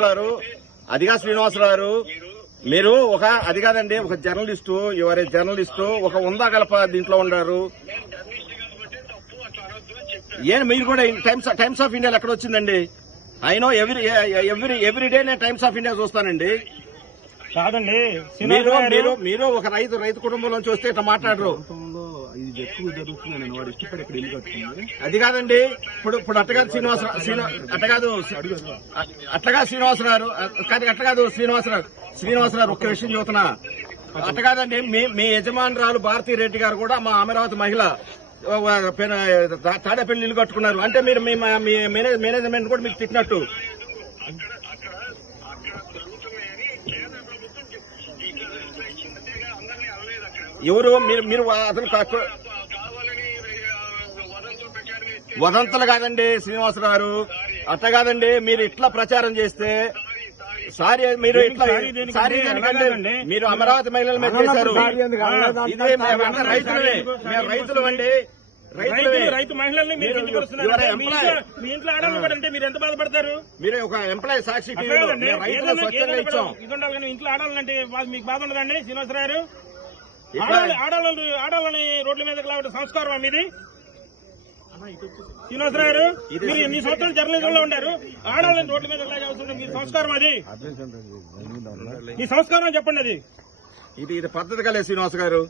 గారు అదిగా శ్రీనివాసరావు గారు మీరు ఒక అది కాదండి ఒక జర్నలిస్టు ఎవరే జర్నలిస్టు ఒక ఉందా గలప దీంట్లో ఉన్నారు ఏం మీరు కూడా టైమ్స్ టైమ్స్ ఆఫ్ ఇండియాలో ఎక్కడ వచ్చిందండి? I know every every every day నేను టైమ్స్ ఆఫ్ ఇండియా చూస్తానండి. కాదండి మీరు మీరు ఒక రైతు రైతు కుటుంబంలోంచి వస్తే ఇట్లా మాట్లాడరు. ఇది ఎక్కువ వాడు ఇష్టపడి ఇక్కడ ఇల్లు కట్టుకుంది అది కాదండి ఇప్పుడు ఇప్పుడు అట్టగాదు శ్రీనివాసరావు శ్రీనివా అట్టగాదు అట్లగా శ్రీనివాసరావు కాదు అట్టగాదు శ్రీనివాసరావు శ్రీనివాసరావు ఒక్క విషయం చూస్తున్నా అట్ట కాదండి మీ మీ యజమానురాలు భారతీ రెడ్డి గారు కూడా మా అమరావతి మహిళ తాడేపల్లి ఇల్లు కట్టుకున్నారు. అంటే మీరు మీ మా- మీ మేనేజ్- మేనేజ్మెంట్ కూడా మీకు తిట్టినట్టు. ఎవరు? మీరు మీరు అతను వదంతులు కాదండి శ్రీనివాసరావు గారు. అట్లా కాదండి మీరు ఇట్లా ప్రచారం చేస్తే సారీ మీరు ఇట్లా సారీ దేనికండి? మీరు అమరావతి మహిళల మీద చేశారు. సారీ ఎందుకు? ఆ, ఇదే మేమంతా రైతులమే. మేము రైతులు అండి. రైతు మహిళల్ని మీరు మీరు- మీ. ఇంట్లో- ఎంత బాధపడతారు? మీరు ఒక ఎంప్లాయీ సాక్షి రైతులు స్వచ్ఛంగా ఇచ్చాం. ఇది ఉండాలి ఇంట్లో ఆడాలంటే మీకు బాధ ఉండదండి శ్రీనివాసరావు ఆడాలని ఆడాలని రోడ్ల మీదకి లాగడం సంస్కారం మీది? శ్రీనివాసరావు గారు మీరు ఎన్ని సంవత్సరాలు జర్నలిజంలో ఉండారు? ఆడాలని రోడ్ల మీద లాగే మీ సంస్కారం అది. మీ సంస్కారం చెప్పండి అది. ఇది ఇది పద్ధతి కలే శ్రీనివాస్ గారు.